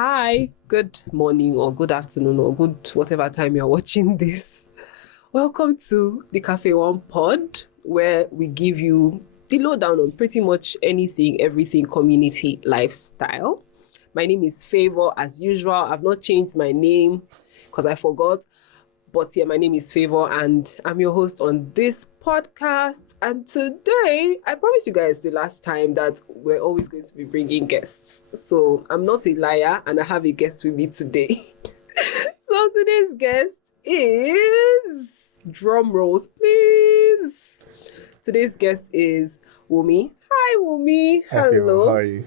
Hi, good morning or good afternoon or good whatever time you're watching this. Welcome to the Cafe One Pod, where we give you the lowdown on pretty much anything, everything community lifestyle. My name is Favor, as usual. I've not changed my name because I forgot. But yeah, my name is Favor and I'm your host on this podcast. And today, I promised you guys the last time that we're always going to be bringing guests. So I'm not a liar and I have a guest with me today. So today's guest is, drum rolls please. Today's guest is Wumi. Hi Wumi. Hi, Favor. Hello. How are you?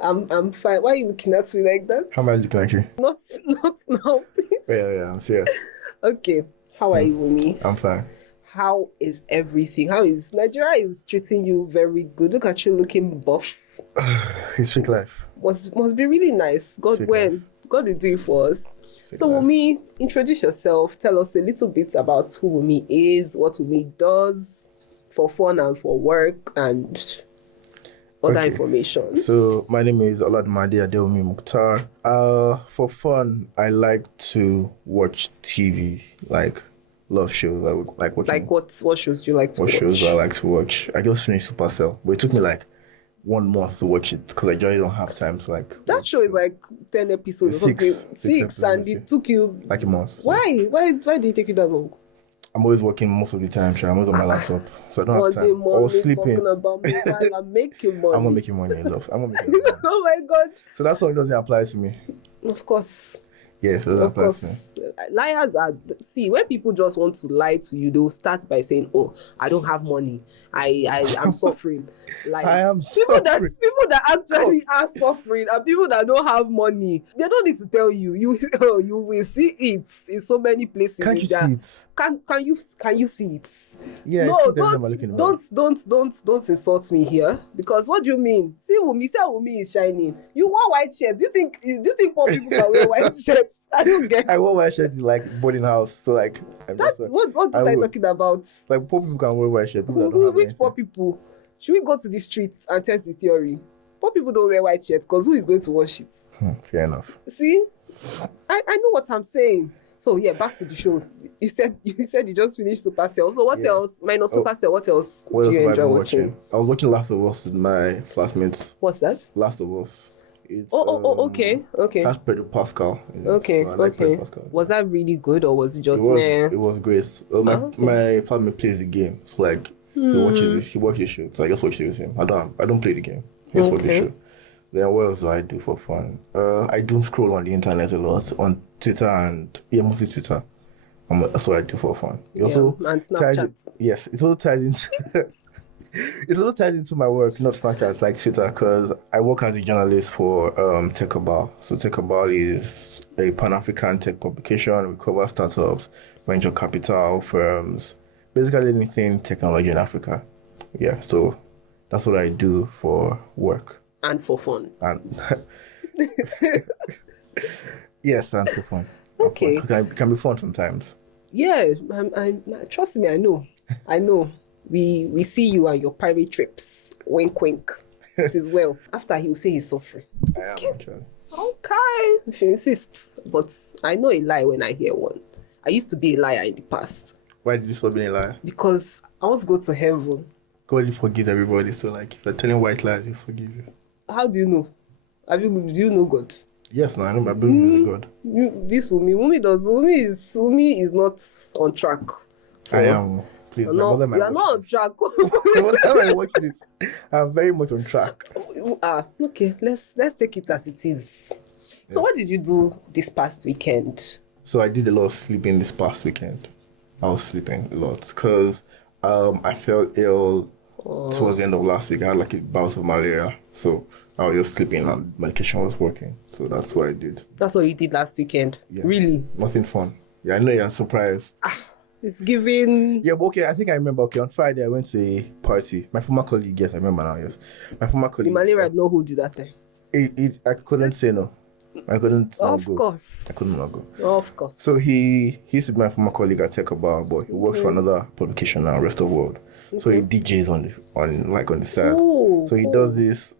I'm fine. Why are you looking at me like that? How am I looking at you? Not now, please. Yeah, I'm serious. Okay. How are you, Wumi? I'm fine. How is everything? How is Nigeria is treating you very good? Look at you looking buff. It's fake life. Must be really nice. God Fake when life. God will do it for us. Fake So life. Wumi, introduce yourself. Tell us a little bit about who Wumi is, what Wumi does for fun and for work and other Okay. information. So my name is Oladunmade Adewunmi. For fun, I like to watch TV, like love shows. I would like watching. Like what shows do you like to what watch? shows I like to watch? I just finished Supercell, but it took me like 1 month to watch it because I generally don't have time to like. That watch show is it. like 10 episodes or Six. something. Six Six, and episodes, it yeah. took you like a month. Why? Why did it take you that long? I'm always working most of the time. Sure. I'm always on my laptop, so I don't have Monday time. Or morning sleeping. talking about me while I'm making money. I'm not making money, love. I'm not making money. Oh my God. So that song doesn't apply to me. Of course. Yes, it doesn't Of apply course. to me. Liars are, see, when people just want to lie to you, they'll start by saying, oh, I don't have money. I'm suffering. Lies. I am People suffering. that actually are suffering and people that don't have money, they don't need to tell you. You will see it in so many places. Can't you see it? Can you see it? Yeah, No, I see it every time I look in the mirror. don't insult me here. Because what do you mean? See Wumi is shining. You wear white shirt. Do you think poor people can wear white shirts? I don't get. I wear white shirt in like boarding house, so like I'm That just, what I are you will. talking about? like poor people can wear white shirt. People that don't have Which anything. poor people? Should we go to the streets and test the theory? Poor people don't wear white shirts because who is going to wash it? Fair enough. See, I know what I'm saying. So yeah, back to the show. You said you just finished Supercell. So what Yeah. else? Minus Oh. Supercell, what else What do else you have I enjoy been watching? watching? I was watching Last of Us with my classmates. What's that? Last of Us. It's, Okay. Has Pedro Pascal. in it, Okay, so I like Pedro okay. Pascal. Was that really good or was it just It was great. Okay. My family plays the game, so like he watches the show. So I just watch it with him. I don't play the game. I just watch the Okay. show. Then what else do I do for fun? I do scroll on the internet a lot on Twitter and mostly Twitter. That's what I do for fun. It also and ties Snapchat? yes, it also ties into it also ties into my work, not Snapchat, like Twitter, because I work as a journalist for Tech Cabal. So Tech Cabal is a Pan-African tech publication. We cover startups, venture capital firms, basically anything technology in Africa. Yeah, so that's what I do for work. And for fun. And yes, and for fun. Okay. Because it can be fun sometimes. Yeah, I trust me, I know. We see you on your private trips. Wink wink. It is well. After he will say he's suffering. I am actually. Okay. If you insist. But I know a lie when I hear one. I used to be a liar in the past. Why did you stop being a liar? Because I want to go to heaven. God, you forgive everybody. So like, if you're telling white lies, you forgive you. How do you know? Do you know God? Yes, no, I know my belief is God. This Wumi is not on track. I am. Please, my mother might You are not on watch track. this. My mother might watch this. I'm very much on track. Okay, let's take it as it is. So what did you do this past weekend? So I did a lot of sleeping this past weekend. I was sleeping a lot because I felt ill towards the end of last week. I had like a bout of malaria. So I was just sleeping and medication was working. So that's what I did. That's what you did last weekend? Yeah. Really? Nothing fun. Yeah, I know you're surprised. It's giving... Yeah, but okay, I think I remember. Okay, on Friday I went to a party. My former colleague, yes, I remember now, yes. My former The colleague. malaria had no hold you that time. I couldn't say no. I couldn't not Of go. course. I couldn't not go. Of course. So he used to be my former colleague at Tech Cabal, but he works for another publication now, Rest of World. So he DJs on the side. Oh, So he does this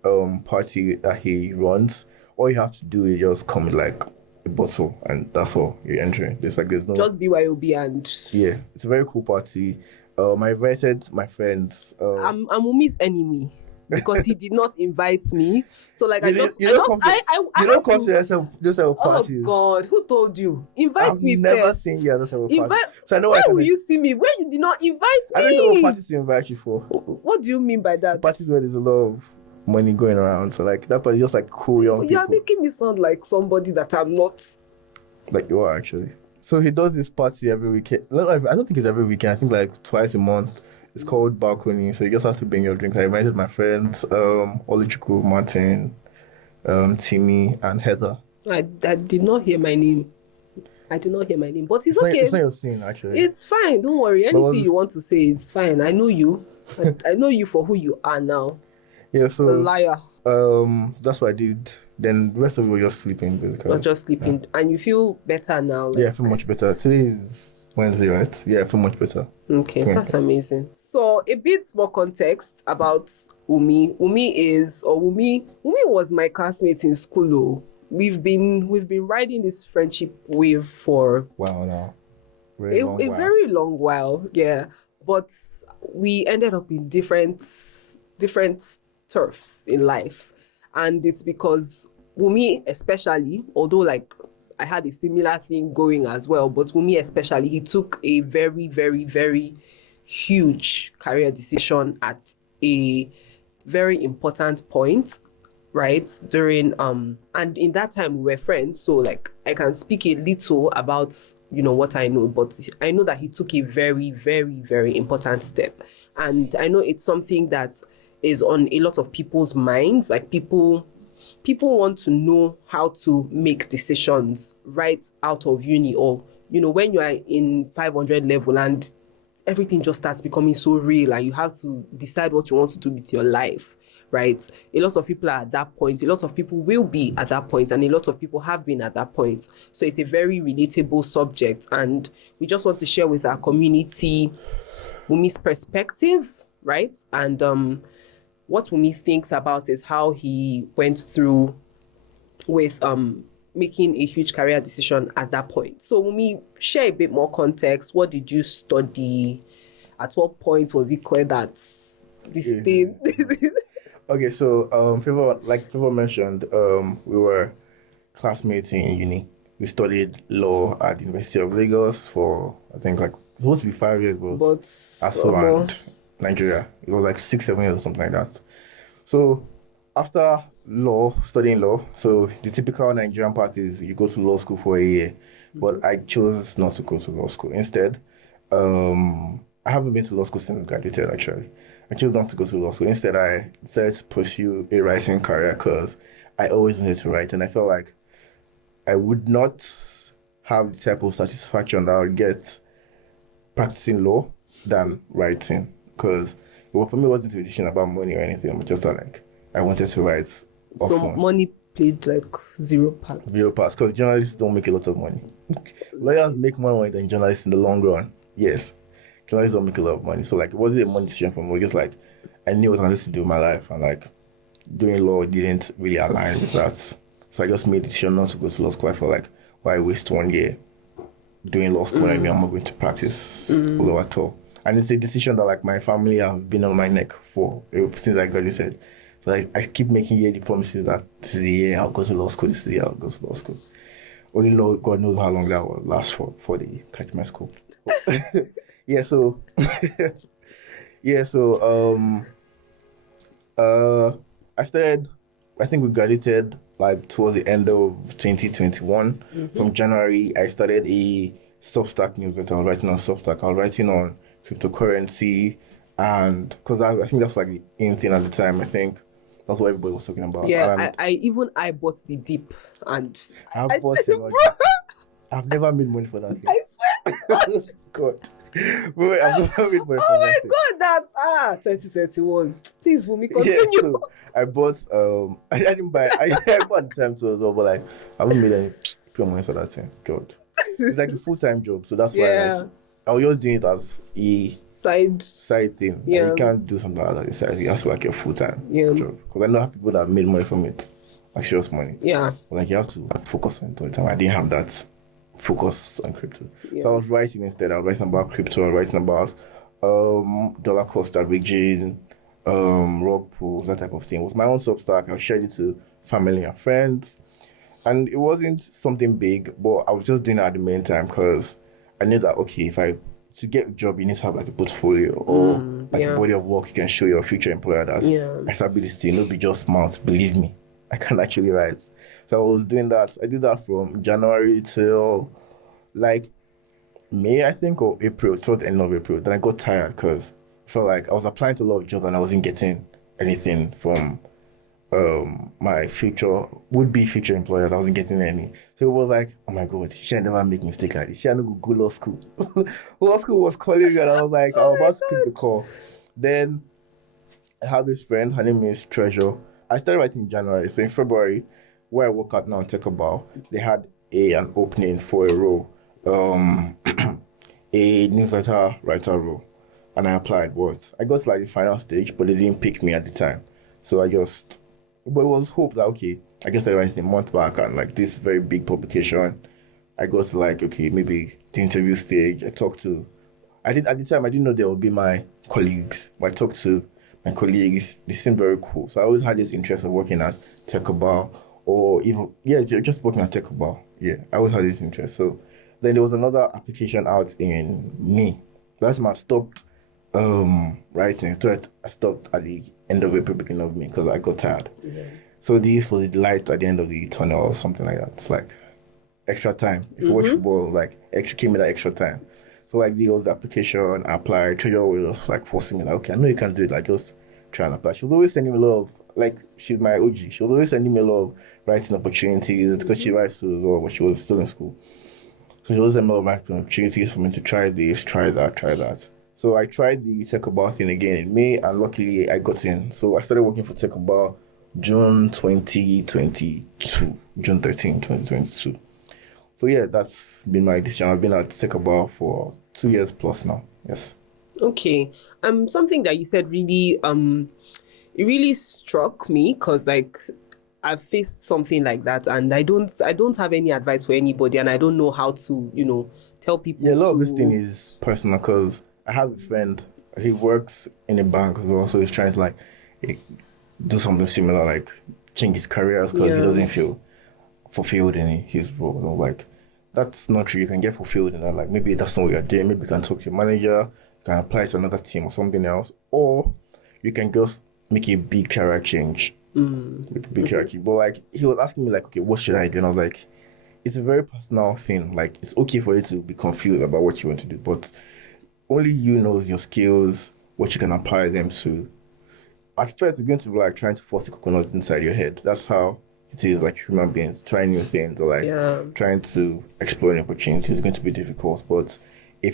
party that he runs all you have to do is just come with like a bottle, and that's all you're entering. There's no Just BYOB and yeah. It's a very cool party. I invited my friends. I'm Umi's enemy because he did not invite me. So like You don't come to those type of Oh parties. God, who told you? Invite I've me never first. seen you at those type of parties. Invite. So I know Where I will you see me? Where you did not invite me? I don't know what parties to invite you for. What do you mean by that? Parties where there's a lot of money going around. So like that party is just like cool young You people. are making me sound like somebody that I'm not. Like you are actually. So he does this party every weekend. No, I don't think it's every weekend. I think like twice a month. It's called balcony. So you just have to bring your drinks. I invited my friends, Oluchukwu, Martin, Timmy, and Heather. I did not hear my name. But it's okay. It's not your scene actually. It's fine. Don't worry. Anything you want to say, it's fine. I know you. I know you for who you are now. Yeah. A So liar. that's what I did. Then the rest of it was just sleeping basically. I was just sleeping. Yeah. And you feel better now? Yeah, I feel much better. Today is Wednesday, right? Yeah, I feel much better. Okay, that's amazing. So a bit more context about Umi. Umi was my classmate in school. Oh. We've been riding this friendship wave for a very long while. Yeah, but we ended up in different turfs in life, and it's because Umi especially, although like I had a similar thing going as well, but Wumi especially, he took a very, very, very huge career decision at a very important point, right? During and in that time we were friends, so like I can speak a little about what I know, but I know that he took a very, very, very important step, and I know it's something that is on a lot of people's minds. Like people want to know how to make decisions right out of uni, or when you are in 500 level and everything just starts becoming so real and you have to decide what you want to do with your life, right? A lot of people are at that point. A lot of people will be at that point, and a lot of people have been at that point. So it's a very relatable subject, and we just want to share with our community Wumi's perspective, right? And what Wumi thinks about is how he went through with making a huge career decision at that point. So Wumi, share a bit more context. What did you study? At what point was it clear that this thing? Okay, so people mentioned, we were classmates in uni. We studied law at the University of Lagos for I think like it was supposed to be 5 years, but ASO and Nigeria. It was like 6-7 years or something like that. So after studying law, so the typical Nigerian part is you go to law school for a year. But I chose not to go to law school. Instead, I haven't been to law school since I graduated actually. I chose not to go to law school. Instead, I decided to pursue a writing career because I always wanted to write, and I felt like I would not have the type of satisfaction that I would get practicing law than writing. Because for me, it wasn't a decision about money or anything. But just like I wanted to write. So money played like 0 parts. 0 parts, because journalists don't make a lot of money. Lawyers make more money than journalists in the long run. Yes, journalists don't make a lot of money. So like it wasn't a money decision for me. Just like I knew what I wanted to do in my life, and like doing law didn't really align with that. So I just made the decision not to go to law school. I felt like why waste 1 year doing law school when I knew I'm not going to practice law at all. And it's a decision that like my family have been on my neck for since I graduated. So I keep making yearly promises that this is the year I'll go to law school, this is the year I'll go to law school. Only God knows how long that will last for the catch my school. I started, I think we graduated like towards the end of 2021. From January, I started a Substack newsletter. I was writing on Substack. I was writing on cryptocurrency, and because I think that's like the in thing at the time. I think that's what everybody was talking about. Yeah, I bought the dip, and I've never made money for that thing. I swear. God. Bro, I've never made money for that. Oh my God, that's 2021. Please, Wumi, continue. Yeah, so I bought I didn't buy I bought the time too as well, but like I haven't made any pure money for that thing. God. It's like a full-time job, so that's why I was just doing it as a side thing. Yeah. Like, you can't do something like that inside. It has to be like your full-time job. Because I know people that have made money from it like serious money. Yeah. Like you have to focus on it all the time. I didn't have that focus on crypto. Yeah. So I was writing instead. I was writing about crypto, I was writing about dollar cost averaging, rug pools, that type of thing. It was my own Substack. I shared it to family and friends. And it wasn't something big, but I was just doing it at the meantime because I knew that, okay, to get a job, you need to have like a portfolio or like a body of work you can show your future employer that I started this thing. It'll be just mouth, believe me. I can actually write. So I was doing that. I did that from January till like May, I think, or April, toward the end of April. Then I got tired because I felt like I was applying to a lot of jobs and I wasn't getting anything from my would-be future employers. I wasn't getting any. So it was like, oh my God, she never make mistake like this. She had no go law school. Law school was calling me and I was like, I was about to pick the call. Then I have this friend, her name is Treasure. I started writing in January. So in February, where I work at now in Tech Cabal, they had an opening for a role, a newsletter writer role. And I applied. I got to like the final stage, but they didn't pick me at the time. So but it was hope that, okay, I guess I writing a month back and like this very big publication. I got to like, okay, maybe the interview stage. At the time, I didn't know they would be my colleagues. But I talked to my colleagues. They seemed very cool. So I always had this interest of working at Tech Cabal or even, just working at Tech Cabal. Yeah, I always had this interest. So then there was another application out in May. That's when I stopped writing. So I stopped at the end of April, beginning of May because I got tired. Yeah. So this was the light at the end of the tunnel or something like that. It's like extra time. If you watch football, like came with that extra time. So like there was the application, I applied. Treasure was like forcing me like, okay, I know you can do it. Like just try and apply. She was always sending me a lot of she's my OG. She was always sending me a lot of writing opportunities because she writes too as well, but she was still in school. So she always sending me a lot of writing opportunities for me to try this, try that. So I tried the Tech Cabal thing again in May, and luckily I got in. So I started working for Tech Cabal June 2022, June 13, 2022. So yeah, that's been my decision. I've been at Tech Cabal for 2 years plus now. Yes. Okay. Something that you said really it really struck me because like I've faced something like that and I don't have any advice for anybody and I don't know how to, tell people. Yeah, a lot of this thing is personal because I have a friend, he works in a bank as well, so he's trying to like do something similar, like change his careers because he doesn't feel fulfilled in his role. Like, that's not true. You can get fulfilled in that. Like, maybe that's not what you're doing. Maybe you can talk to your manager, you can apply to another team or something else, or you can just make a big career change. Make a big career change. But like, he was asking me like, okay, what should I do? And I was like, it's a very personal thing. Like, it's okay for you to be confused about what you want to do, but only you knows your skills, what you can apply them to. At first, it's going to be like trying to force a coconut inside your head. That's how it is, like human beings trying new things or like trying to explore an opportunity. It's going to be difficult. But I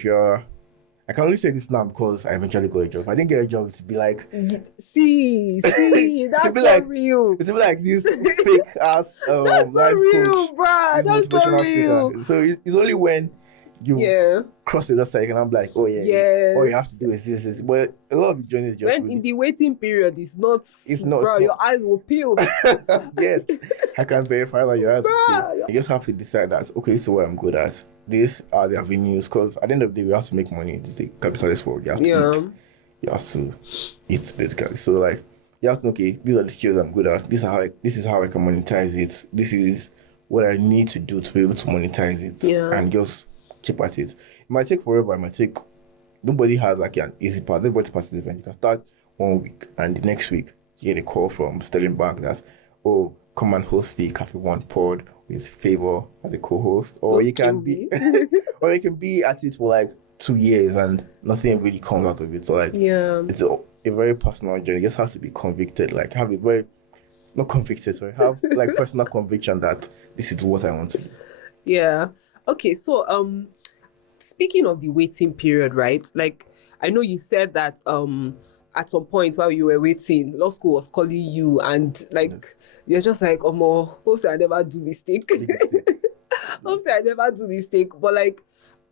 can only say this now because I eventually got a job. If I didn't get a job, it'd be like, see, that's so like, real. It'd be like this fake ass that's so real, bruh. That's so real. Speaker. So it's only when you cross the other side and I'm like, oh yeah, all you have to do is this. But a lot of the journey is just when in the waiting period, it's not, bro, your eyes will peel. Yes, I can verify that your eyes will peel. You just have to decide that, okay, this is what I'm good at. These are the avenues, because at the end of the day, we have to make money. This is a capitalist world. You have to eat. You have to eat, basically. So like, you have to know, okay, these are the skills I'm good at. This is how I can monetize it. This is what I need to do to be able to monetize it. And just keep at it. It might take forever. Nobody has like an easy path. Everybody's participant. You can start 1 week and the next week you get a call from Sterling Bank that's, oh, come and host the Cafe One pod with Favor as a co-host. Or you can be or you can be at it for like 2 years and nothing really comes out of it. So like it's a very personal journey. You just have to be convicted, like have a very not convicted, sorry, have like personal conviction that this is what I want to do. Yeah. Okay, so speaking of the waiting period, right? Like I know you said that at some point while you were waiting, law school was calling you and like you're just like, hope I never do mistake. Hope I never do mistake. But like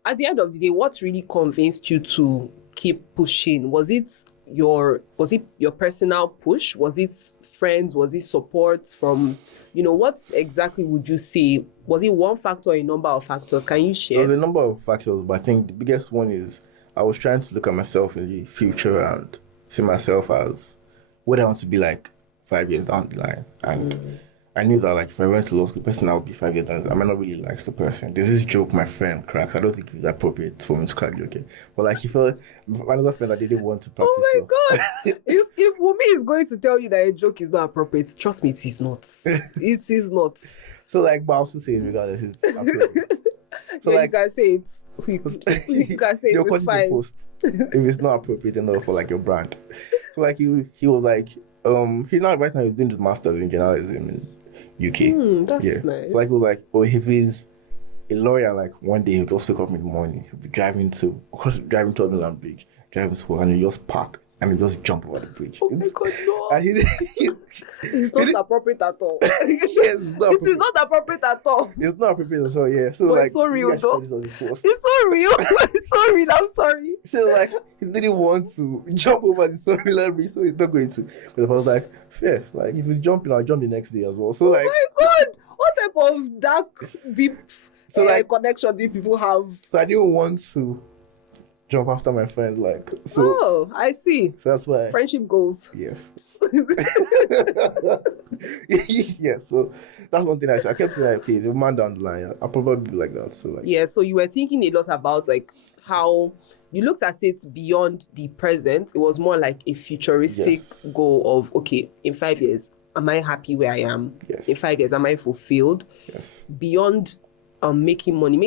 at the end of the day, what really convinced you to keep pushing? Was it your personal push? Was it friends? Was it support from, what exactly would you say? Was it one factor or a number of factors? Can you share? There's a number of factors, but I think the biggest one is I was trying to look at myself in the future and see myself as what I want to be like 5 years down the line. And I knew that, like, if I went to law school, the person I would be 5 years down, I might not really like the person. There's this joke my friend cracks. I don't think it's appropriate for me to crack joking. But, like, he felt, another friend that didn't want to practice. Oh my God. if Wumi is going to tell you that a joke is not appropriate, trust me, it is not. It is not. So, like, but I'll still say it regardless. It's appropriate. So, yeah, like, you can say it. You can say it. It's fine. Post if it's not appropriate enough for, like, your brand. So, like, he was like, he now right now he's doing his master's in journalism in UK. That's nice. So, like, he was like, if he's a lawyer, like, one day he'll just wake up in the morning, he'll be driving to Land Bridge, driving to school, and he'll just park and he'll just jump over the bridge. Oh my God, no. And it's not appropriate at all. Yes, it is not appropriate at all. It's not appropriate at all, yeah. So, but like, it's so real, though. It's so real. It's so real. I'm sorry. So, like, he didn't want to jump over the sorry Land Bridge, so he's not going to. But I was like, fair. Like, if he's jumping, I'll jump the next day as well. So, like, oh my God, what type of dark, deep connection do people have? So I didn't want to jump after my friend, like, so. Oh, I see. So that's why. Friendship goals. Yes. Yes. So that's one thing I said. I kept saying, like, okay, the man down the line, I'll probably be like that. So, like. Yeah. So you were thinking a lot about, like, how you looked at it beyond the present. It was more like a futuristic goal of, okay, in 5 years, am I happy where I am? Yes. In 5 years, am I fulfilled? Yes. Beyond making money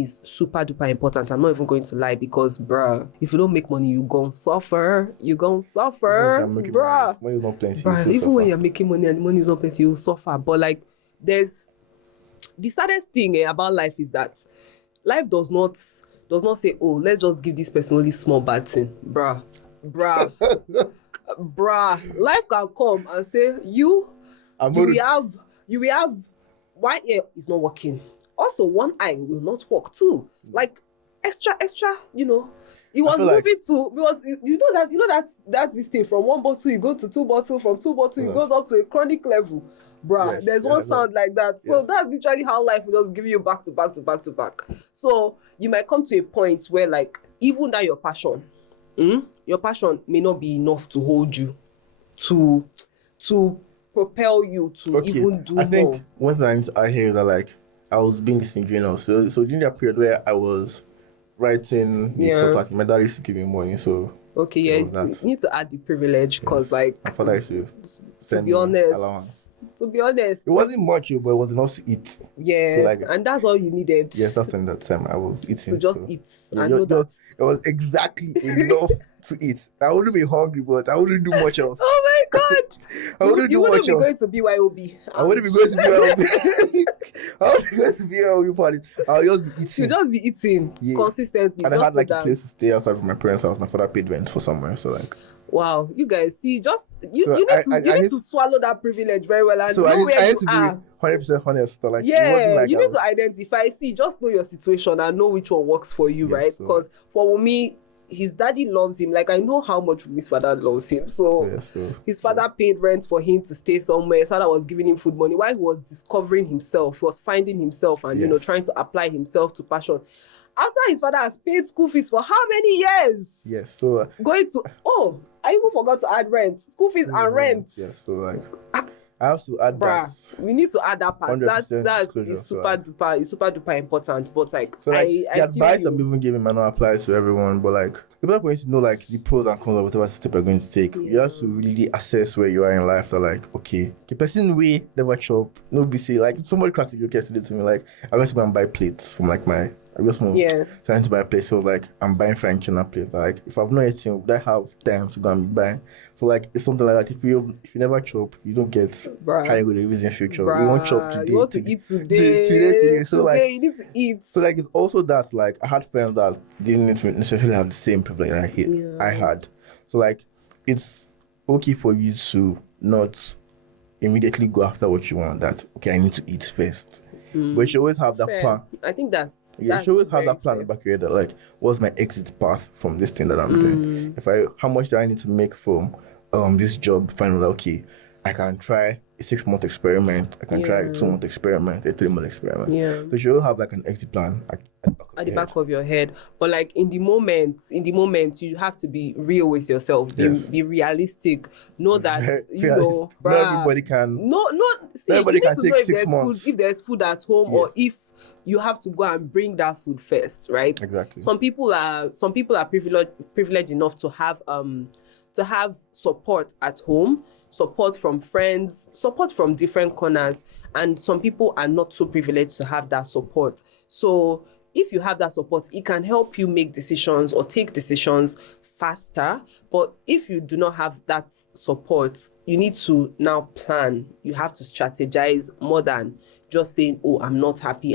is super duper important. I'm not even going to lie, because bruh, if you don't make money, you gon' suffer, bruh. Money is not plenty, even when you're making money and the money is not plenty, you suffer. But, like, there's the saddest thing about life is that life does not say, oh, let's just give this person only small bad thing. Bruh. Life can come and say, you will have 1 ear is not working. Also, one eye will not work too. Like, extra, it was moving to, because you know that's this thing, from one bottle you go to 2 bottles, from 2 bottles it goes up to a chronic level. Bruh, yes, there's one sound like that. Yes. So that's literally how life will just give you back to back to back to back. So you might come to a point where, like, even that your passion may not be enough to hold you, to propel you to even do more. I think one thing I hear is that, like, I was being single, so during that period where I was writing the subtitle, my dad used to give me money, so okay, yeah, you need to add the privilege, because like, my father used to be honest, it wasn't much, but it was enough to eat. Yeah, so, like, and that's all you needed. Yes, that's in that time I was eating. To just eat. I know that. It was exactly enough to eat. I wouldn't be hungry, but I wouldn't do much else. Oh my God! You wouldn't be going to BYOB. I wouldn't be going to BYOB. I wouldn't be going to BYOB party. I'll just be eating. You just be eating consistently. And I had, like, a place to stay outside of my parents' house. My father paid rent for somewhere, so, like. Wow, you guys see, you need to swallow that privilege very well and know where you are. 100% honest. Like, yeah, you need to identify. See, just know your situation and know which one works for you, right? Because for me, his daddy loves him. Like, I know how much his father loves him. So his father paid rent for him to stay somewhere. His father was giving him food money while he was discovering himself. He was finding himself and trying to apply himself to passion. After his father has paid school fees for how many years? Yes, so going to I even forgot to add rent, school fees and rent. Yes, so, like, I have to add that. We need to add that part. That's super duper important. But, like, so, like, the advice I'm even giving might not apply to everyone, but, like, the better point is to know, like, the pros and cons of whatever step you're going to take. You have to really assess where you are in life. That, like, okay, the person we never chop, no BC. Like, somebody cracked a joke yesterday to me, like, I went to go and buy plates from, like, I just moved. Trying to buy a place, so, like, I'm buying French in a place. Like, if I've not eaten, would I have time to go and buy? So, like, it's something like that. If you never chop, you don't get how you go to live in future. You won't chop today. You want to eat today. So, like, you need to eat. So, like, it's also that, like, I had friends that didn't necessarily have the same privilege I had. So, like, it's okay for you to not immediately go after what you want. That, okay, I need to eat first. But you should always have that plan. I think that's you should always have that plan in the back of your head, that, like, what's my exit path from this thing that I'm doing? How much do I need to make from this job? Find out, okay, I can try a 6-month experiment. I can try a 2-month experiment, a 3-month experiment. Yeah. So you should have like an exit plan At the back of your head. But like in the moment, you have to be real with yourself. Be realistic. Know that not everybody can. Everybody can to take know 6 months. If there's food at home or if you have to go and bring that food first, right? Exactly. Some people are privileged enough to have support at home, support from friends, support from different corners, and some people are not so privileged to have that support. So if you have that support, it can help you make decisions or take decisions faster. But if you do not have that support, you need to now plan. You have to strategize more than just saying, oh, I'm not happy.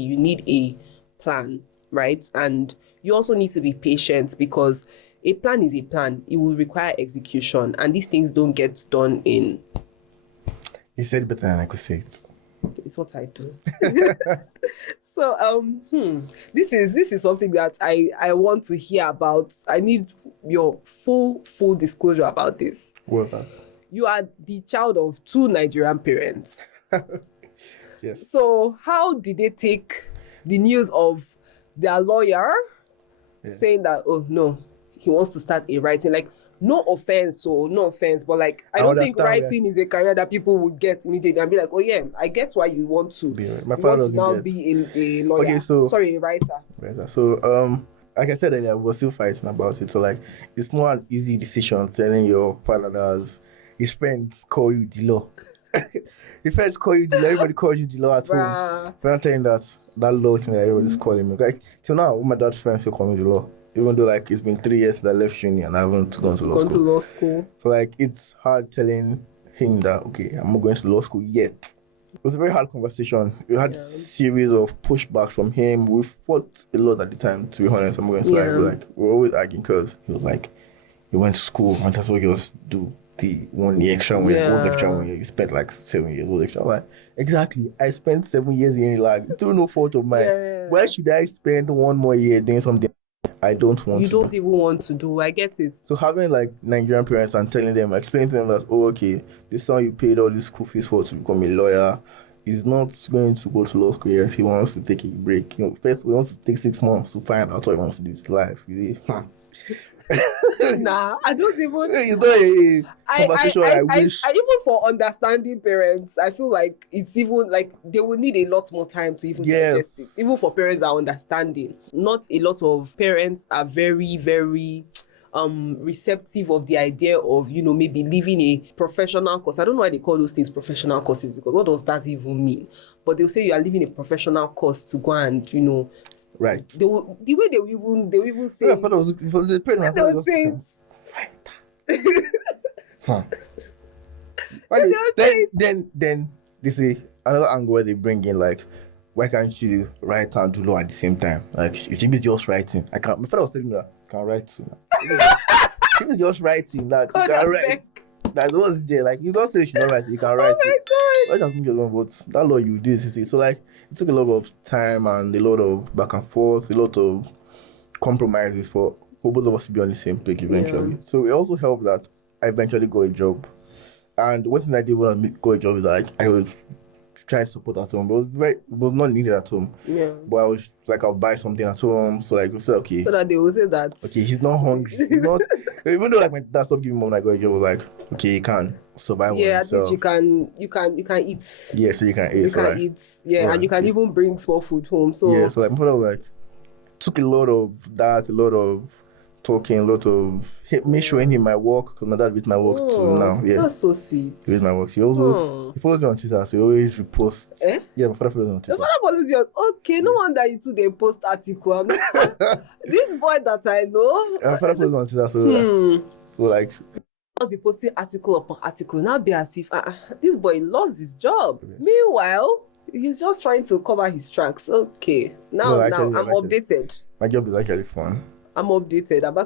You need a plan, right? And you also need to be patient, because a plan is a plan. It will require execution, and these things don't get done in... You said it better than I could say it. It's what I do. So this is something that I want to hear about. I need your full disclosure about this. What's that? You are the child of 2 Nigerian parents. Yes. So how did they take the news of their lawyer saying that, oh no, he wants to start a writing? Like, no offense, but like, I don't think writing is a career that people will get immediately and be like, oh yeah, I get why you want to be a lawyer. Okay, so sorry, a writer. So like I said earlier, we're still fighting about it. So like, it's not an easy decision telling your father that his friends call you Dilo. His friends call you Dilo. Everybody calls you Dilo at home. If I'm telling that law thing that everybody's calling me. Like till now, my dad's friends still call me Dilo. Even though like it's been 3 years since I left uni and I haven't gone to law school. So like it's hard telling him that, okay, I'm not going to law school yet. It was a very hard conversation. We had a series of pushbacks from him. We fought a lot at the time, to be honest. I'm going to lie. Like we're always arguing because he was like, he went to school and that's what he was do. The 1 year extra one year. What was extra 1 year? You spent like 7 years. What was extra? I'm like, exactly. I spent 7 years in like through no fault of mine. Why should I spend 1 more year doing something I don't want to do? You don't even want to do. I get it. So having like Nigerian parents and telling them, explaining to them that, oh, okay, this son you paid all this school fees for to become a lawyer, he's not going to go to law school. Yes, he wants to take a break. First he wants to take 6 months to find out what he wants to do in his life. Nah, I don't even. It's not a conversation I wish. I even for understanding parents, I feel like it's even like they will need a lot more time to even digest it. Even for parents that are understanding, not a lot of parents are very, very receptive of the idea of, maybe leaving a professional course. I don't know why they call those things professional courses, because what does that even mean? But they'll say you are leaving a professional course to go and, right. The way they will even say I thought it was a parent. They will say Then they say another angle where they bring in like, why can't you write and do law at the same time? Like, you should be just writing. I can't. My father was telling me that I can write too. She was just writing that you can write. That was there. Like, you don't say you should not write. You can write. Oh my God! Not just me alone, but that law you did. So like, it took a lot of time and a lot of back and forth, a lot of compromises for both of us to be on the same page eventually. Yeah. So it also helped that I eventually got a job. And one thing I did when I got a job is like I was trying to support at home, but it was not needed at home. Yeah. But I was like, I'll buy something at home, so like we said, okay. So that they will say that. Okay, he's not hungry. He's not. Even though like my dad stopped giving me money, when I got a job, was like, okay, he can survive. Yeah, at least you can eat. Yeah, so you can eat. You can eat. Yeah, and you can even bring small food home. So yeah, so like my father was like, took a lot of that, a lot of talking, a lot of me showing him my work, because my dad with my work too now. Yeah, that's so sweet. He with my work. He also he follows me on Twitter, so he always reposts. Yeah, my father follows me on Twitter. Your father follows you. Okay, no wonder you two they post article. This boy that I know. My father follows me on Twitter, so like. Not be posting article upon article. Now be as if this boy loves his job. Yeah. Meanwhile, he's just trying to cover his tracks. Okay, now I'm updated. My job is actually fun. I'm updated. I'm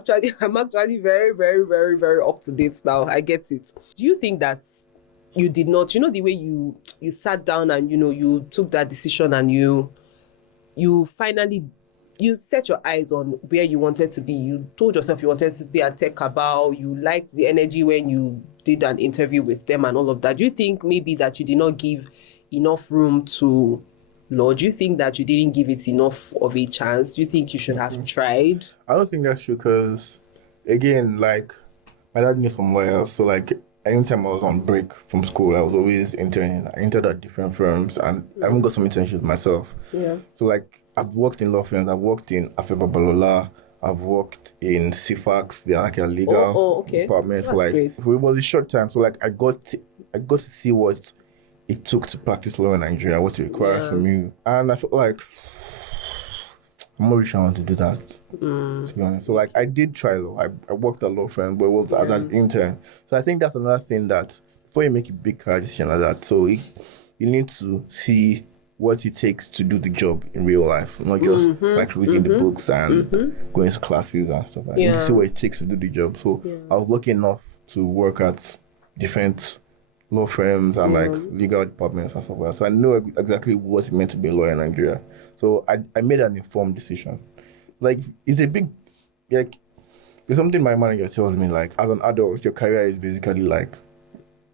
actually very, very, very, very up to date now. I get it. Do you think that you did not, the way you sat down and, you took that decision and you finally you set your eyes on where you wanted to be. You told yourself you wanted to be at Tech Cabal. You liked the energy when you did an interview with them and all of that. Do you think maybe that you did not give enough room to law? Do you think that you didn't give it enough of a chance? Do you think you should have tried? I don't think that's true because, again, like, my dad knew some lawyers, so like anytime I was on break from school, I was always interning. I entered at different firms and I even got some internships myself. Yeah. So like I've worked in law firms, I've worked in Afeba Balola, I've worked in CFAX, the like a legal department. That's like great. it was a short time. So like I got to see what it took to practice law in Nigeria, what it requires from you. And I felt like I'm not really sure I want to do that, to be honest. So, like, I did try law. I worked at law firm, but it was as an intern. So, I think that's another thing that, before you make a big career decision like that, so you need to see what it takes to do the job in real life, not just, like, reading the books and going to classes and stuff like that. You need to see what it takes to do the job. So, I was lucky enough to work at different law firms and like legal departments and stuff like that. So I know exactly what it meant to be a lawyer in Nigeria. So I made an informed decision. Like it's a big, like there's something my manager tells me, like as an adult, your career is basically like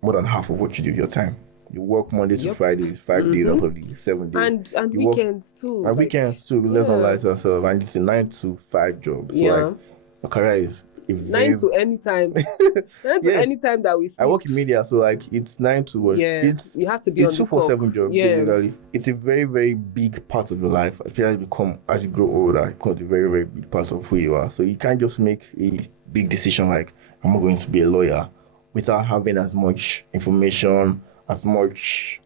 more than half of what you do with your time. You work Monday to Fridays, 5 days out of the 7 days. And weekends too. And like, weekends too, let's not lie to ourselves. And it's a 9 to 5 job. So like your career is 9 to any time. 9 to any time that we see. I work in media, so like it's 9 to work. Yeah, you have to be on the clock. It's 2-4-7 job. Basically, it's a very, very big part of your life. Especially as you grow older, it becomes a very, very big part of who you are. So you can't just make a big decision like I'm not going to be a lawyer without having as much information, as much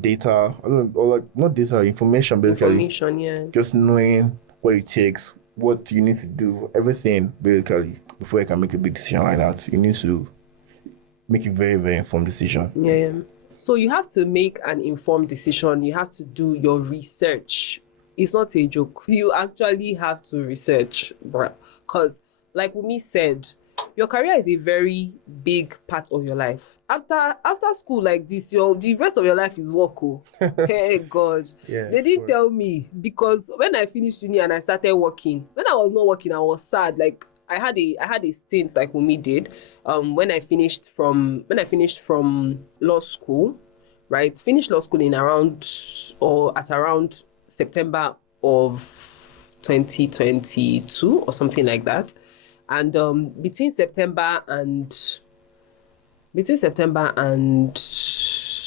data. I don't know, or like not data, information basically. Just knowing what it takes, what you need to do, everything basically. Before you can make a big decision like that, you need to make a very, very informed decision. Yeah. So you have to make an informed decision. You have to do your research. It's not a joke. You actually have to research, bro. Because, like Wumi said, your career is a very big part of your life. After school like this, the rest of your life is work. Hey God. Yeah, they didn't tell me, because when I finished uni and I started working, when I was not working, I was sad. Like I had a stint like Wumi did. When I finished from law school, right? Finished law school in around September of 2022 or something like that. And between September and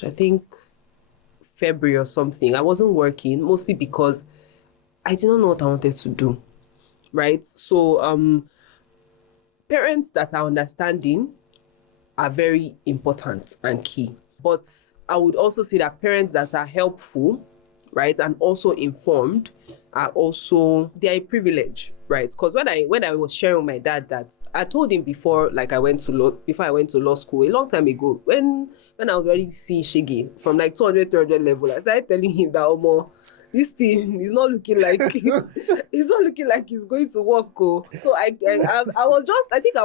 I think February or something, I wasn't working, mostly because I didn't know what I wanted to do, right? So parents that are understanding are very important and key. But I would also say that parents that are helpful, right, and also informed are also, they're a privilege, right? Because when I was sharing with my dad that I told him before I went to law school a long time ago, when I was already seeing Shege from like 200, 300 level, I started telling him that this thing is not looking like it's going to work. So I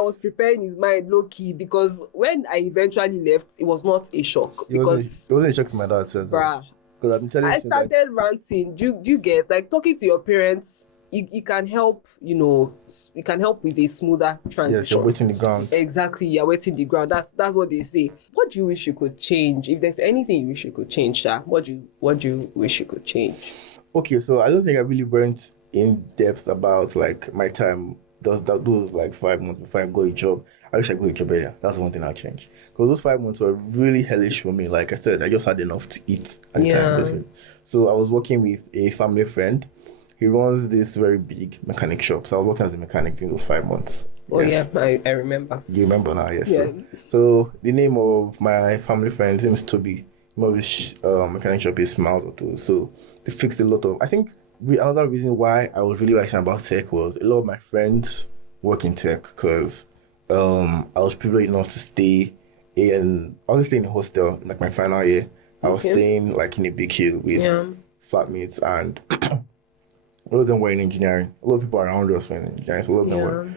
was preparing his mind low key, because when I eventually left, it was not a shock. It wasn't a shock to my dad, said. Bruh. Because I've been telling I started ranting. Do you get, like, talking to your parents? It can help, it can help with a smoother transition. Yes, you're wetting the ground. Exactly, you're wetting the ground. That's what they say. What do you wish you could change? If there's anything you wish you could change, Sha, what do you wish you could change? Okay, so I don't think I really went in depth about like my time. Those like 5 months before I got a job. I wish I got a job earlier. That's the one thing I'll change. Because those 5 months were really hellish for me. Like I said, I just had enough to eat at the time, basically. So I was working with a family friend. He runs this very big mechanic shop. So I was working as a mechanic in those 5 months. Oh, yes. Yeah, I remember. You remember now, yes. Yeah. So the name of my family friend, his name is Toby. The name of his mechanic shop is Smiles Auto. So they fixed a lot of, I think, another reason why I was really passionate about tech was a lot of my friends work in tech, because I was privileged enough to stay in a hostel in like my final year. I was staying like in a big hill with flatmates, and a lot of them were in engineering. A lot of people around us were in engineering, so a lot of them were.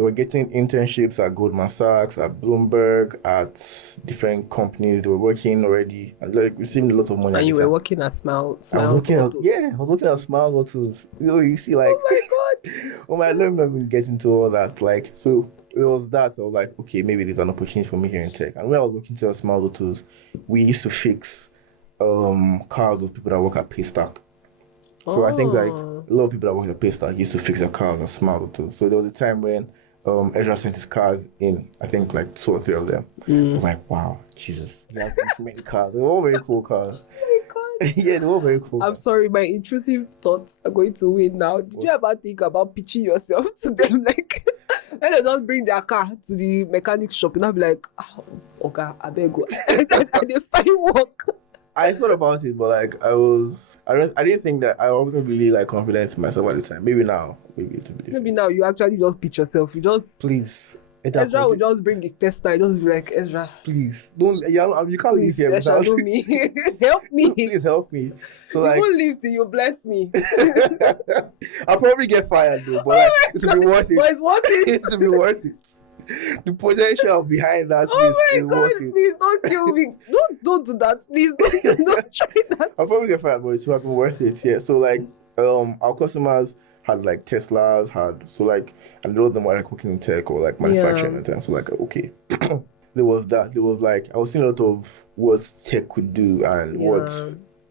they were getting internships at Goldman Sachs, at Bloomberg, at different companies. They were working already and like receiving a lot of money. And at you the were time. working at Smiles I was working at Smiles Autos. You see, like, Oh my God. oh my, let me not even get into all that. Like, so it was that. So I was like, okay, maybe there's an opportunity for me here in tech. And when I was working at Smiles Autos, we used to fix cars of people that work at Paystack. So I think like a lot of people that work at Paystack used to fix their cars at Smile too. So there was a time when Ezra sent his cars in, I think like 2 or 3 of them. I was like, wow, Jesus. He has this many cars. They were all very cool cars. Oh my God. Yeah, they were very cool. I'm sorry, my intrusive thoughts are going to win now. Did you ever think about pitching yourself to them? Like, when they just bring their car to the mechanic shop, and I'll be like, oh, okay, I better go. And they find work. I thought about it, but like I didn't think that I wasn't really like confident in myself at the time. Maybe now, maybe it will be different. Maybe now you actually just pitch yourself. You just Please. Ezra will just bring his tester. Just be like, Ezra, please don't. You can't leave please, here without me. Help me. Please help me. So You like, won't leave till you bless me. I'll probably get fired though, but like, it's to be worth it. But it's worth it. It's to be worth it. The potential behind that Oh is my God, worth it. please don't kill me. Don't do that. Please don't try that. I'll probably get fired, but it's have been worth it. Yeah. So like, our customers had like Teslas, and a lot of them were like working in tech or like manufacturing at the time. So like, okay, there was that. There was like, I was seeing a lot of what tech could do and what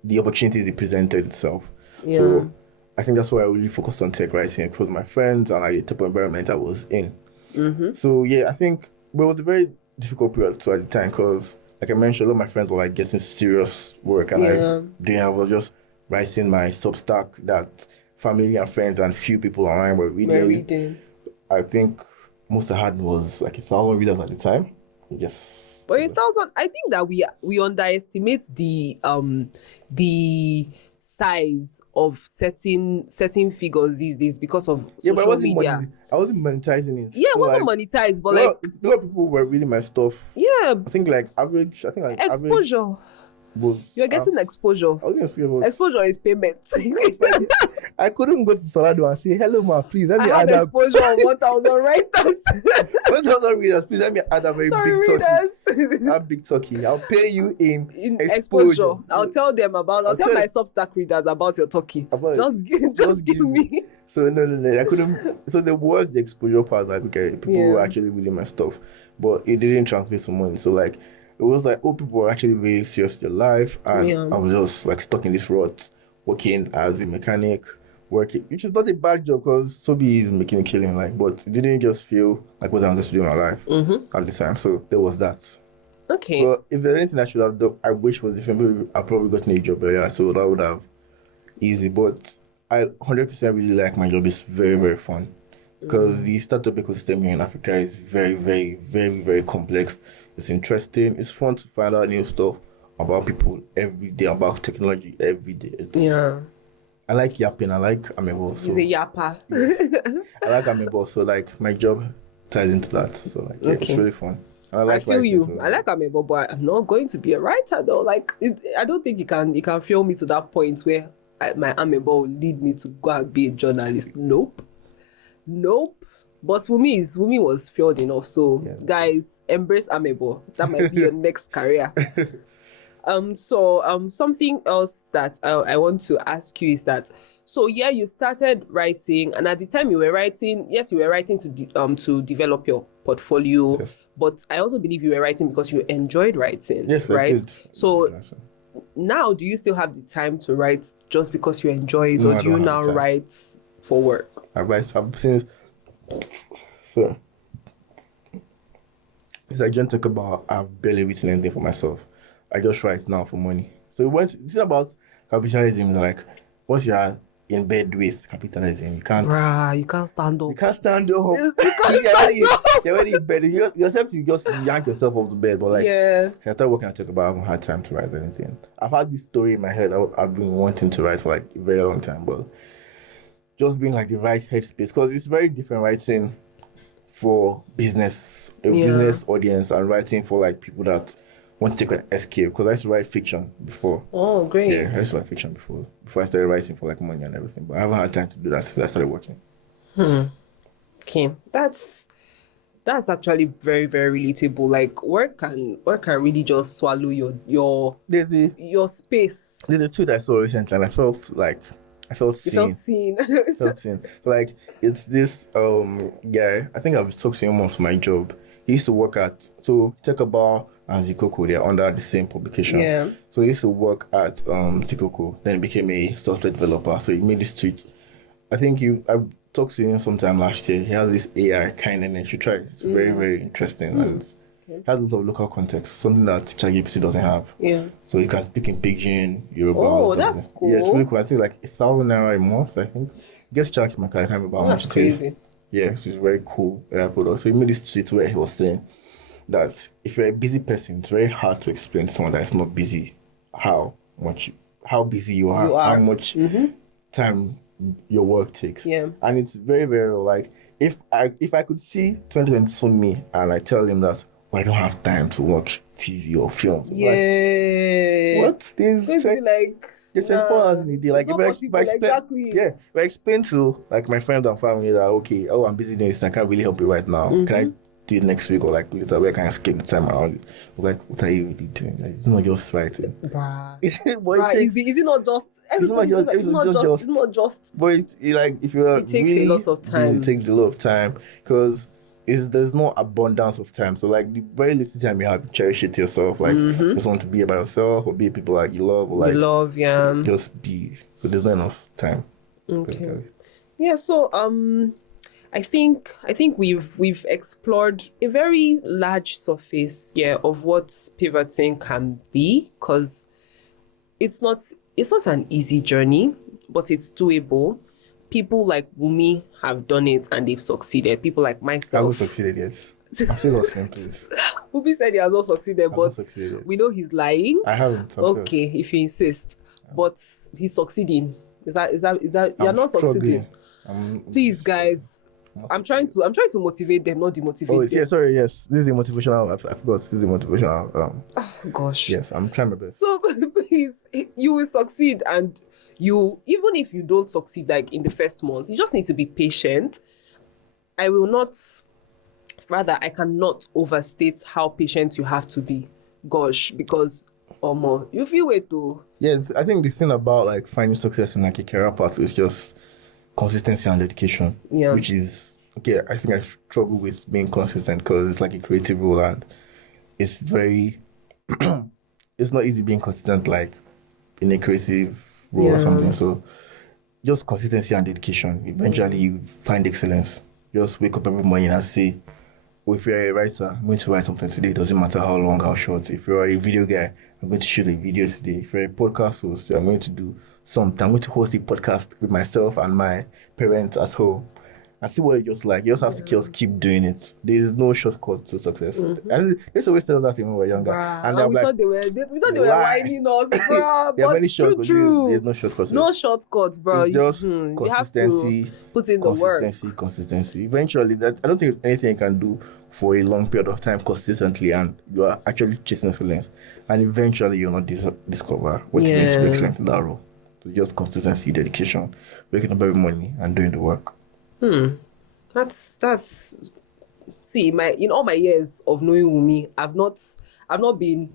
the opportunities it presented itself. Yeah. So I think that's why I really focused on tech writing because my friends and like the type of environment I was in. Mm-hmm. So yeah, I think it was a very difficult period too at the time because, like I mentioned, a lot of my friends were like getting serious work, and I was just writing my Substack that family and friends and few people online were reading. I think most I had was like 1,000 readers at the time. Yes. But 1,000, I think that we underestimate the size of certain figures these days because of social media. I wasn't monetizing it. Yeah, it wasn't monetized, but like a lot of people were reading my stuff. Yeah. I think like average. Exposure. You're getting exposure. I was gonna feel about exposure is payment. I couldn't go to Solado and say, hello ma, please let me add exposure of 1,000 writers. 1,000 readers, please let me add a very big turkey. That big turkey. I'll pay you in exposure. I'll tell my Substack readers about your turkey. Just give me. So no, I couldn't. So there was the exposure part, like okay, people were actually reading my stuff, but it didn't translate to money. So like it was like, oh, people were actually very serious with their life, and I was just like stuck in this rut, working as a mechanic, which is not a bad job because Sobi is making a killing, like, but it didn't just feel like what I wanted to do in my life at the time. So there was that. Okay. But if there's anything I should have done, I wish was different. Maybe I probably gotten a job earlier, so that would have easy. But I 100% really like my job. It's very, very fun because the startup ecosystem here in Africa is very, very, very, very complex. It's interesting. It's fun to find out new stuff about people every day, about technology every day. I like yapping. I like Amebo. So, he's a yapper. Yes. I like Amebo. So like my job ties into that. So like it's really fun. I feel you. I like Amebo, but I'm not going to be a writer though. Like I don't think you can feel me to that point where my Amebo will lead me to go and be a journalist. Nope. But Wumi was filled enough. So guys, embrace Amebo. That might be your next career. Something else that I want to ask you is that, so yeah, you started writing, and at the time you were writing to develop your portfolio, but I also believe you were writing because you enjoyed writing, right? I did. So now, do you still have the time to write just because you enjoy it, or do you now write for work? I write since like John talk about, I've barely written anything for myself. I just write now for money. So it's about capitalism. Like once you are in bed with capitalism, you can't stand up. You can't stand up. You're already in bed. Yourself, you just yank yourself off the bed. But like, I started working at Tech Cabal, I haven't had time to write anything. I've had this story in my head. I've been wanting to write for like a very long time, but just being like the right headspace, because it's very different writing for business audience and writing for like people that want to take an escape, because I used to write fiction before. Oh, great. Yeah, I used to write fiction before I started writing for like money and everything, but I haven't had time to do that since I started working. Okay, that's That's actually very, very relatable. Like work can really just swallow There's a your space. there's a tweet I saw recently, and I felt You felt seen. seen. Felt seen. Like it's this guy. I think I've talked to him once for my job. He used to work at Tech Cabal and Zikoko. They're under the same publication. Yeah. So he used to work at Zikoko. Then he became a software developer. So he made this tweet. I think I talked to him sometime last year. He has this AI kind of, and you should try it. It's very, very interesting and it has a lot of local context, something that ChatGPT doesn't have. Yeah. So you can speak in Pidgin, Yoruba. Oh, that's cool. Yeah, it's really cool. I think like 1,000 naira a month, I think. Gets charged my card, I can't remember how much That's it is. crazy. Yeah, so it's very cool product. So he made this tweet where he was saying that if you're a busy person, it's very hard to explain to someone that's not busy how busy you are. How much time your work takes. Yeah. And it's very, very like if I could see 2022 me and I tell him that I don't have time to watch TV or films. Yeah. Like, what? It's going to be like There's 24 hours in a day. Like if I explain, exactly. yeah, if I explain to like my friends and family that okay, I'm busy doing this, I can't really help you right now. Can I do it next week or like later? Where can I skip the time around it? Like, what are you really doing? Like, it's not just writing. Is it not just? It's not just. But it like if you're it takes really a lot of time. Busy, it takes a lot of time because there's no abundance of time. So like the very little time you have, cherish it to yourself. Like just want to be by yourself or be with people like you love or like yeah. just be. So there's not enough time. Okay. Basically. Yeah. So I think we've explored a very large surface of what pivoting can be, because it's not an easy journey, but it's doable. People like Wumi have done it and they've succeeded. People like myself. I haven't succeeded yet. I'm still not saying please. Wumi said he has not succeeded, but we know he's lying. I haven't. Okay, if you insist. But he's succeeding. Is that you're not succeeding? Please, guys. I'm trying to motivate them, not demotivate them. Yeah, sorry, yes. This is a motivational. I forgot. This is a motivational. Oh, gosh. Yes, I'm trying my best. So please, you will succeed, and even if you don't succeed like in the first month, you just need to be patient. I cannot overstate how patient you have to be. Gosh, because more you feel wait to. Yes, I think the thing about like finding success in like a career path is just consistency and dedication. Yeah. Which is okay. I think I struggle with being consistent because it's like a creative role and it's very. It's not easy being consistent like in a creative role or something. So just consistency and dedication. Eventually you find excellence. Just wake up every morning and say, if you're a writer, I'm going to write something today. It doesn't matter how long, how short. If you're a video guy, I'm going to shoot a video today. If you're a podcast host, I'm going to do something. I'm going to host a podcast with myself and my parents at home. And see what it's just like. You just have to just keep doing it. There's no shortcut to success. And they always tell us that when we were younger. And we thought they were whining us, bro. There are many shortcuts. True. There's no shortcuts. No shortcuts, bro. It's just you have to put in the work. Consistency. Eventually, I don't think there's anything you can do for a long period of time consistently, and you are actually chasing excellence. And eventually, you'll not discover what it means to be excellent in that role. So just consistency, dedication, waking up every morning and doing the work. That's see, in all my years of knowing Wumi, I've not been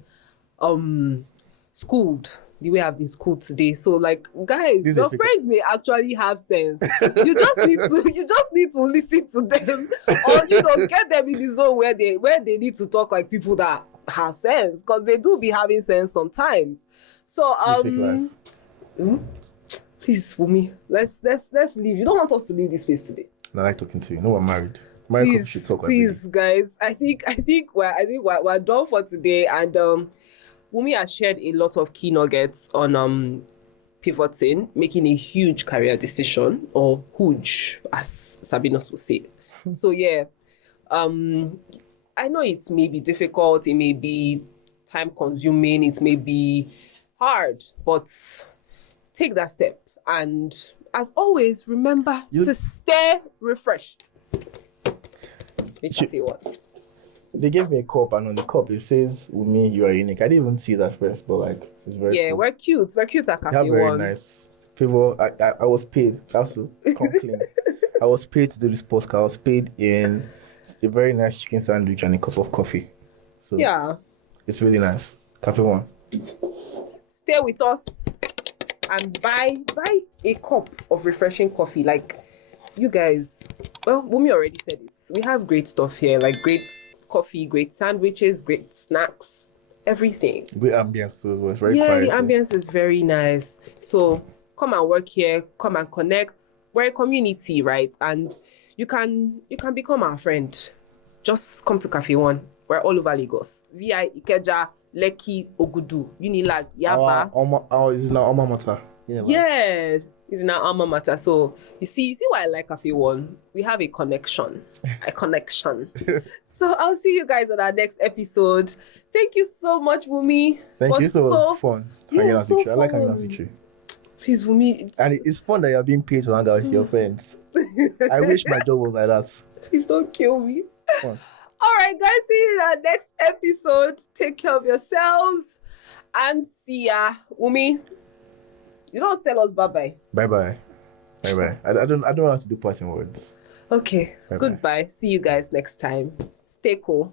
schooled the way I've been schooled today. So like, guys, your friends may actually have sense. You just need to listen to them, or get them in the zone where they need to talk like people that have sense, because they do be having sense sometimes. So please, Wumi, let's leave. You don't want us to leave this place today. I like talking to you. No, I'm married. Please, guys. I think we're done for today. And Wumi has shared a lot of key nuggets on pivoting, making a huge career decision, or huge, as Sabinos would say. So yeah, I know it may be difficult. It may be time consuming. It may be hard, but take that step. And as always, remember to stay refreshed. They gave me a cup, and on the cup it says, "Wumi, you are unique." I didn't even see that first, but like it's very cool. We're cute. We're cute at Cafe One. Very nice people. I was paid. I have to come clean. I was paid to do this podcast. I was paid in a very nice chicken sandwich and a cup of coffee. So Yeah. it's really nice. Cafe One. Stay with us and buy a cup of refreshing coffee. Like, you guys, well, Wumi already said it. We have great stuff here, like great coffee, great sandwiches, great snacks, everything. Great ambience too. It was very Yeah, quiet. the ambience is very nice. So come and work here, come and connect. We're a community, right? And you can become our friend. Just come to Cafe One. We're all over Lagos. VI, Ikeja, Lekki, Ogudu, Unilag, Yaba. Our is now alma mater. Yeah. Yes, it's in our alma mater. So you see why I like Cafe One. We have a connection. So I'll see you guys on our next episode. Thank you so much, Wumi. Thank you. So much fun hanging out with you. I like hanging out fun. with you. Please, Wumi. And it's fun that you're being paid to hang out with your friends. I wish my job was like that. Please don't kill me. Fun. All right, guys. See you in our next episode. Take care of yourselves. And see ya. Wumi, you don't tell us bye-bye. Bye-bye. Bye-bye. I don't know how to do parting words. Okay. Bye-bye. Goodbye. See you guys next time. Stay cool.